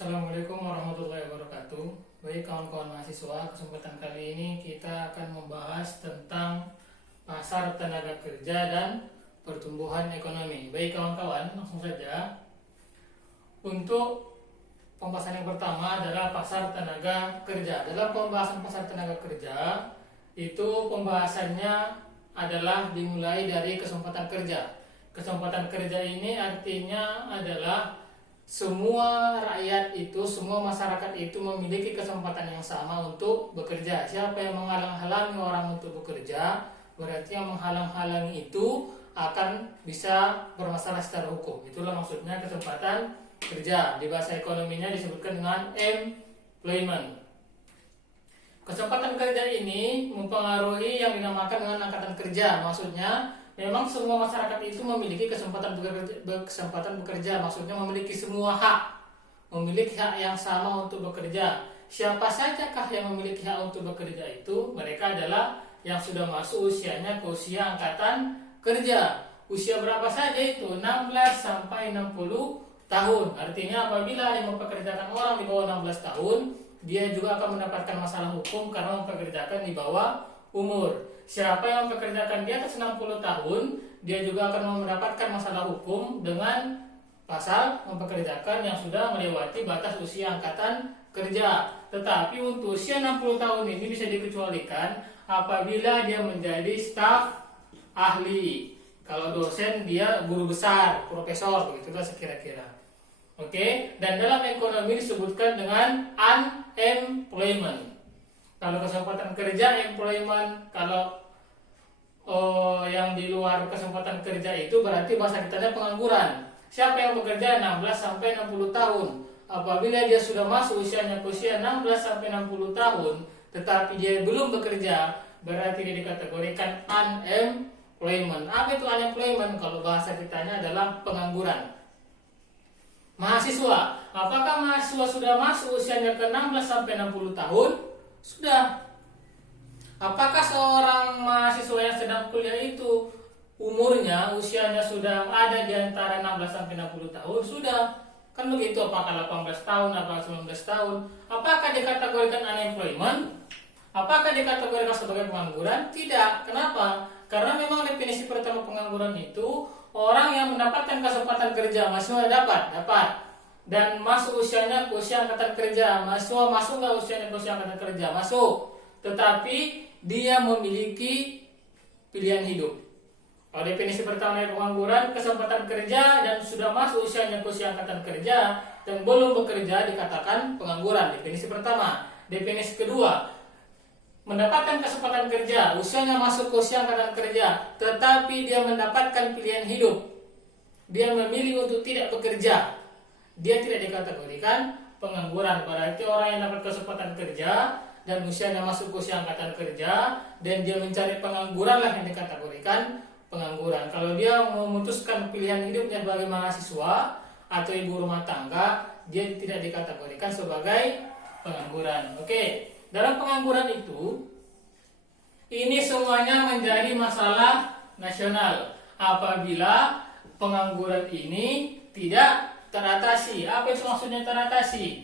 Assalamualaikum warahmatullahi wabarakatuh. Baik kawan-kawan mahasiswa, kesempatan kali ini kita akan membahas tentang pasar tenaga kerja dan pertumbuhan ekonomi. Baik kawan-kawan, langsung saja. Untuk pembahasan yang pertama adalah pasar tenaga kerja. Dalam pembahasan pasar tenaga kerja, itu pembahasannya adalah dimulai dari kesempatan kerja. Kesempatan kerja ini artinya adalah semua rakyat itu, semua masyarakat itu memiliki kesempatan yang sama untuk bekerja. Siapa yang menghalang-halangi orang untuk bekerja, berarti yang menghalang-halangi itu akan bisa bermasalah secara hukum. Itulah maksudnya kesempatan kerja. Di bahasa ekonominya disebutkan dengan employment. Kesempatan kerja ini mempengaruhi yang dinamakan dengan angkatan kerja. Maksudnya memang semua masyarakat itu memiliki kesempatan bekerja, maksudnya memiliki semua hak, memiliki hak yang sama untuk bekerja. Siapa sajakah yang memiliki hak untuk bekerja itu? Mereka adalah yang sudah masuk usianya ke usia angkatan kerja. Usia berapa saja itu? 16 sampai 60 tahun. Artinya apabila dia mempekerjakan orang di bawah 16 tahun, dia juga akan mendapatkan masalah hukum karena mempekerjakan di bawah umur. Siapa yang mempekerjakan di atas 60 tahun, dia juga akan mendapatkan masalah hukum dengan pasal mempekerjakan yang sudah melewati batas usia angkatan kerja. Tetapi untuk usia 60 tahun ini bisa dikecualikan apabila dia menjadi staf ahli. Kalau dosen dia guru besar, profesor, begitulah sekira-kira. Oke, dan dalam ekonomi disebutkan dengan unemployment. Kalau kesempatan kerja, employment. Kalau yang di luar kesempatan kerja itu berarti bahasa kitanya pengangguran. Siapa yang bekerja 16 sampai 60 tahun? Apabila dia sudah masuk usianya ke usia 16 sampai 60 tahun, tetapi dia belum bekerja, berarti dia dikategorikan unemployment. Apa itu unemployment? Kalau bahasa kitanya adalah pengangguran. Mahasiswa, apakah mahasiswa sudah masuk usianya ke 16 sampai 60 tahun? Sudah. Apakah seorang mahasiswa yang sedang kuliah itu umurnya, usianya sudah ada di antara 16 sampai 60 tahun? Sudah. Kan begitu, apakah 18 tahun, apakah 19 tahun? Apakah dikategorikan unemployment? Apakah dikategorikan sebagai pengangguran? Tidak. Kenapa? Karena memang definisi pertama pengangguran itu orang yang mendapatkan kesempatan kerja, mahasiswa dapat. Dan masuk usianya ke usia angkatan kerja. Mahasiswa masuk nggak usianya ke usia angkatan kerja? Masuk. Tetapi dia memiliki pilihan hidup. Kalau definisi pertama dari pengangguran, kesempatan kerja dan sudah masuk usianya ke usia angkatan kerja dan belum bekerja dikatakan pengangguran. Definisi pertama. Definisi kedua, mendapatkan kesempatan kerja, usianya masuk ke usia angkatan kerja, tetapi dia mendapatkan pilihan hidup. Dia memilih untuk tidak bekerja. Dia tidak dikategorikan pengangguran. Berarti orang yang dapat kesempatan kerja dan usianya masuk ke usia angkatan kerja dan dia mencari pengangguran lah yang dikategorikan pengangguran. Kalau dia memutuskan pilihan hidupnya sebagai mahasiswa atau ibu rumah tangga, dia tidak dikategorikan sebagai pengangguran. Oke, dalam pengangguran itu, ini semuanya menjadi masalah nasional apabila pengangguran ini tidak teratasi. Apa itu maksudnya teratasi?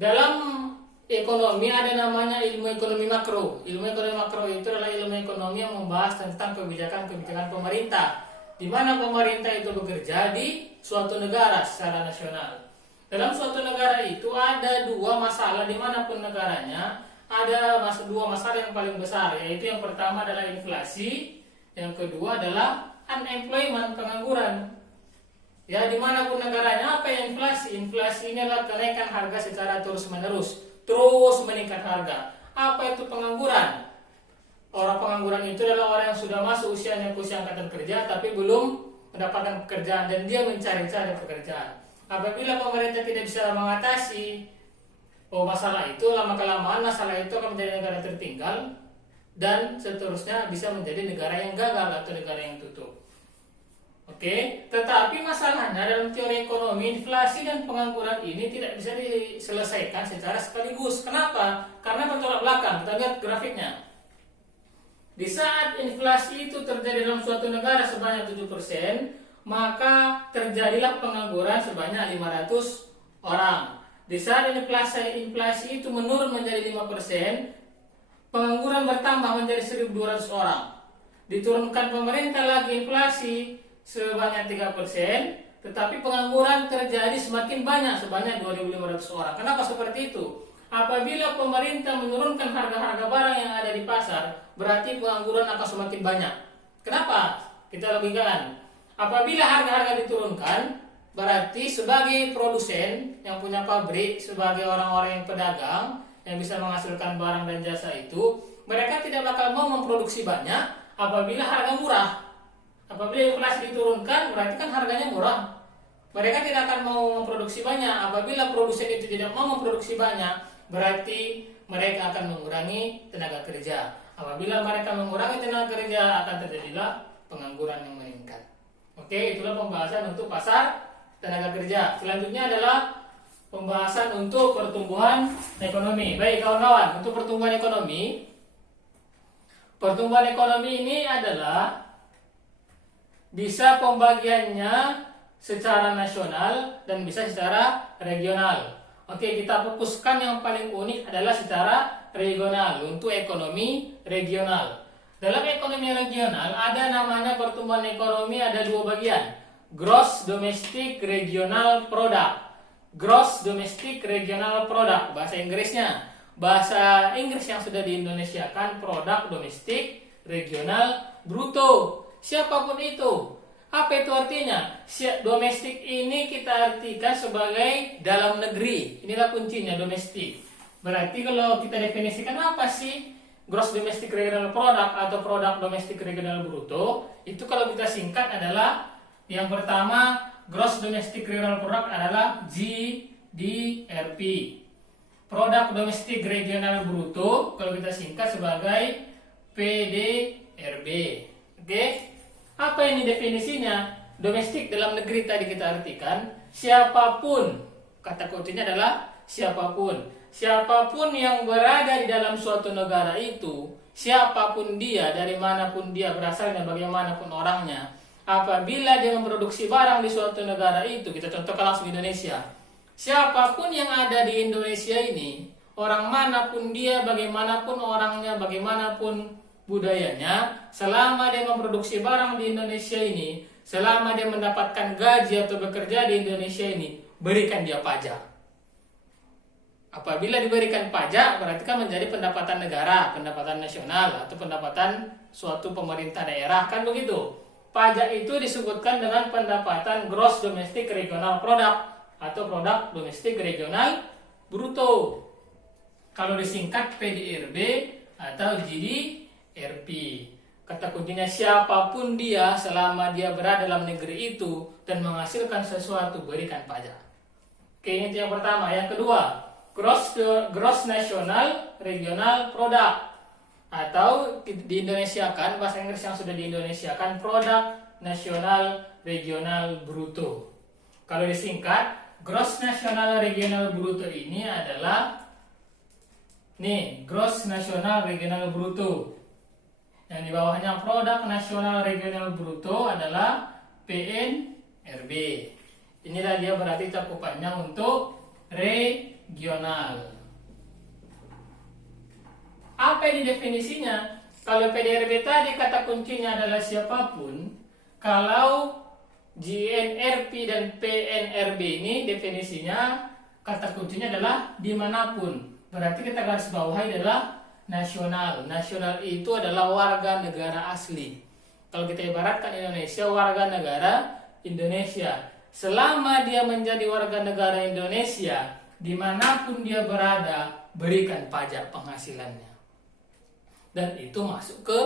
Dalam ekonomi ada namanya ilmu ekonomi makro. Ilmu ekonomi makro itu adalah ilmu ekonomi yang membahas tentang kebijakan-kebijakan pemerintah, di mana pemerintah itu bekerja di suatu negara secara nasional. Dalam suatu negara itu ada dua masalah dimanapun negaranya. Ada dua masalah yang paling besar, yaitu yang pertama adalah inflasi, yang kedua adalah unemployment, pengangguran. Ya, dimanapun negaranya apa yang inflasi? Inflasi ini adalah kenaikan harga secara terus-menerus, terus meningkat harga. Apa itu pengangguran? Orang pengangguran itu adalah orang yang sudah masuk usianya ke usia angkatan kerja tapi belum mendapatkan pekerjaan dan dia mencari-cari pekerjaan. Apabila pemerintah tidak bisa mengatasi masalah itu, lama-kelamaan masalah itu akan menjadi negara tertinggal dan seterusnya bisa menjadi negara yang gagal atau negara yang tutup. Oke, tetapi masalahnya dalam teori ekonomi, inflasi dan pengangguran ini tidak bisa diselesaikan secara sekaligus. Kenapa? Karena bertolak belakang. Kita lihat grafiknya. Di saat inflasi itu terjadi dalam suatu negara sebanyak 7%, maka terjadilah pengangguran sebanyak 500 orang. di saat inflasi itu menurun menjadi 5%, pengangguran bertambah menjadi 1.200 orang. Diturunkan pemerintah lagi inflasi sebanyak 3%, tetapi pengangguran terjadi semakin banyak, sebanyak 2.500 orang. Kenapa seperti itu? Apabila pemerintah menurunkan harga-harga barang yang ada di pasar, berarti pengangguran akan semakin banyak. Kenapa? Kita logikakan. Apabila harga-harga diturunkan, berarti sebagai produsen yang punya pabrik, sebagai orang-orang yang pedagang yang bisa menghasilkan barang dan jasa itu, mereka tidak bakal mau memproduksi banyak apabila harga murah. Apabila inflasi diturunkan, berarti kan harganya murah. Mereka tidak akan mau memproduksi banyak. Apabila produsen itu tidak mau memproduksi banyak, berarti mereka akan mengurangi tenaga kerja. Apabila mereka mengurangi tenaga kerja, akan terjadilah pengangguran yang meningkat. Oke, itulah pembahasan untuk pasar tenaga kerja. Selanjutnya adalah pembahasan untuk pertumbuhan ekonomi. Baik kawan-kawan, untuk pertumbuhan ekonomi ini adalah bisa pembagiannya secara nasional dan bisa secara regional. Oke, kita fokuskan yang paling unik adalah secara regional, untuk ekonomi regional. Dalam ekonomi regional ada namanya pertumbuhan ekonomi, ada dua bagian. Gross Domestic Regional Product. Gross Domestic Regional Product, bahasa Inggrisnya. Bahasa Inggris yang sudah diindonesiakan, produk domestik regional bruto. Siapapun itu. Apa itu artinya? Domestik ini kita artikan sebagai dalam negeri. Inilah kuncinya, domestik. Berarti kalau kita definisikan apa sih gross domestic regional product atau produk domestik regional bruto, itu kalau kita singkat adalah yang pertama, gross domestic regional product adalah GDRP. Produk domestik regional bruto kalau kita singkat sebagai PDRB. Oke? Apa ini definisinya? Domestik dalam negeri tadi kita artikan siapapun, kata kuncinya adalah siapapun. Siapapun yang berada di dalam suatu negara itu, siapapun dia, dari manapun dia berasal dan bagaimanapun orangnya, apabila dia memproduksi barang di suatu negara itu, kita contohkan langsung Indonesia. Siapapun yang ada di Indonesia ini, orang manapun dia, bagaimanapun orangnya, bagaimanapun budayanya, selama dia memproduksi barang di Indonesia ini, selama dia mendapatkan gaji atau bekerja di Indonesia ini, berikan dia pajak. Apabila diberikan pajak, berarti kan menjadi pendapatan negara, pendapatan nasional, atau pendapatan suatu pemerintah daerah, kan begitu. Pajak itu disebutkan dengan pendapatan gross domestic regional product atau produk domestik regional bruto. Kalau disingkat PDRB atau GDRP. Kata kuncinya siapapun dia selama dia berada dalam negeri itu dan menghasilkan sesuatu, berikan pajak. Oke, ini yang pertama. Yang kedua, gross national regional product atau diindonesiakan, bahasa Inggris yang sudah diindonesiakan, produk nasional regional bruto. Kalau disingkat, gross national regional bruto ini adalah gross national regional bruto. Yang di bawahnya produk nasional regional bruto adalah PNRB. Inilah dia berarti cakupannya untuk regional. Apa ini definisinya? Kalau PDRB tadi kata kuncinya adalah siapapun, kalau GNRP dan PNRB ini definisinya kata kuncinya adalah dimanapun. Berarti kita garis bawahi adalah nasional. Nasional itu adalah warga negara asli. Kalau kita ibaratkan Indonesia, warga negara Indonesia. Selama dia menjadi warga negara Indonesia, dimanapun dia berada, berikan pajak penghasilannya. Dan itu masuk ke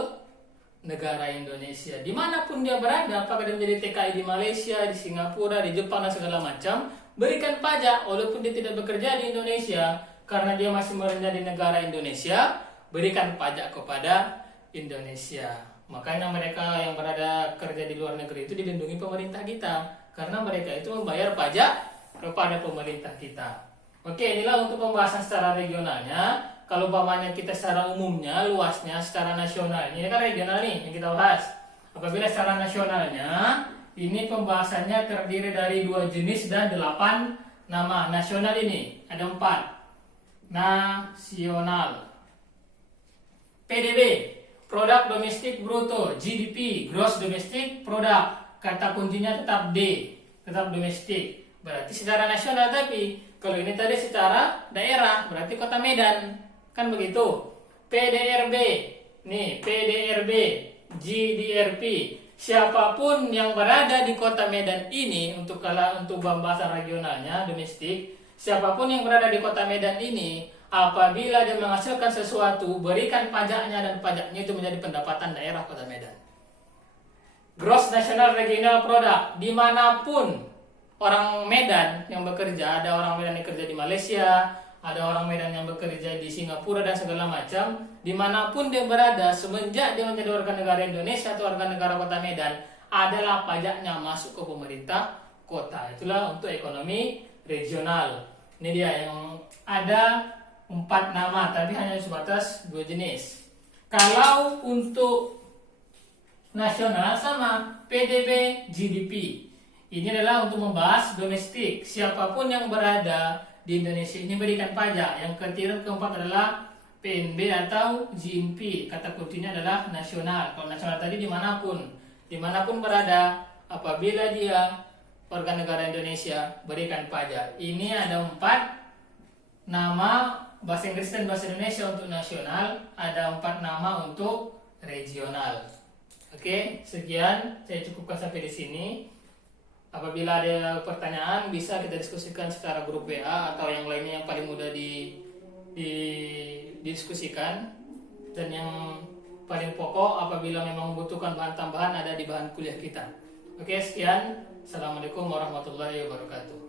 negara Indonesia. Dimanapun dia berada, apakah dia menjadi TKI di Malaysia, di Singapura, di Jepang, dan segala macam, berikan pajak walaupun dia tidak bekerja di Indonesia. Karena dia masih menjadi negara Indonesia, berikan pajak kepada Indonesia. Makanya mereka yang berada kerja di luar negeri itu dilindungi pemerintah kita. Karena mereka itu membayar pajak kepada pemerintah kita. Oke, inilah untuk pembahasan secara regionalnya. Kalau umpamanya kita secara umumnya, luasnya, secara nasional. Ini kan regional nih yang kita bahas. Apabila secara nasionalnya, ini pembahasannya terdiri dari 2 jenis dan 8 nama nasional ini ada 4. Nasional. PDB, produk domestik bruto, GDP, gross domestic product. Kata kuncinya tetap D, tetap domestik. Berarti secara nasional, tapi kalau ini tadi secara daerah, berarti Kota Medan. Kan begitu. PDRB, nih PDRB, GDRP. Siapapun yang berada di Kota Medan ini, untuk pembahasan regionalnya domestik, siapapun yang berada di Kota Medan ini, apabila dia menghasilkan sesuatu, berikan pajaknya, dan pajaknya itu menjadi pendapatan daerah Kota Medan. Gross National Regional Product, dimanapun orang Medan yang bekerja, ada orang Medan yang bekerja di Malaysia, ada orang Medan yang bekerja di Singapura dan segala macam, dimanapun dia berada, semenjak dia menjadi warga negara Indonesia atau warga negara Kota Medan, adalah pajaknya masuk ke pemerintah kota. Itulah untuk ekonomi regional. Ini dia yang ada 4 nama, tapi hanya sebatas 2 jenis. Kalau untuk nasional sama PDB, GDP. Ini adalah untuk membahas domestik. Siapapun yang berada di Indonesia ini berikan pajak. Yang keempat adalah PNB atau GNP. Kata kuncinya adalah nasional. Kalau nasional tadi dimanapun berada, apabila dia warga negara Indonesia, berikan pajak. Ini ada 4 nama bahasa Inggris dan bahasa Indonesia untuk nasional, ada 4 nama untuk regional. Oke, sekian saya cukupkan sampai di sini. Apabila ada pertanyaan, bisa kita diskusikan secara grup WA atau yang lainnya yang paling mudah didiskusikan. Dan yang paling pokok, apabila memang membutuhkan bahan tambahan, ada di bahan kuliah kita. Oke, sekian. Assalamualaikum warahmatullahi wabarakatuh.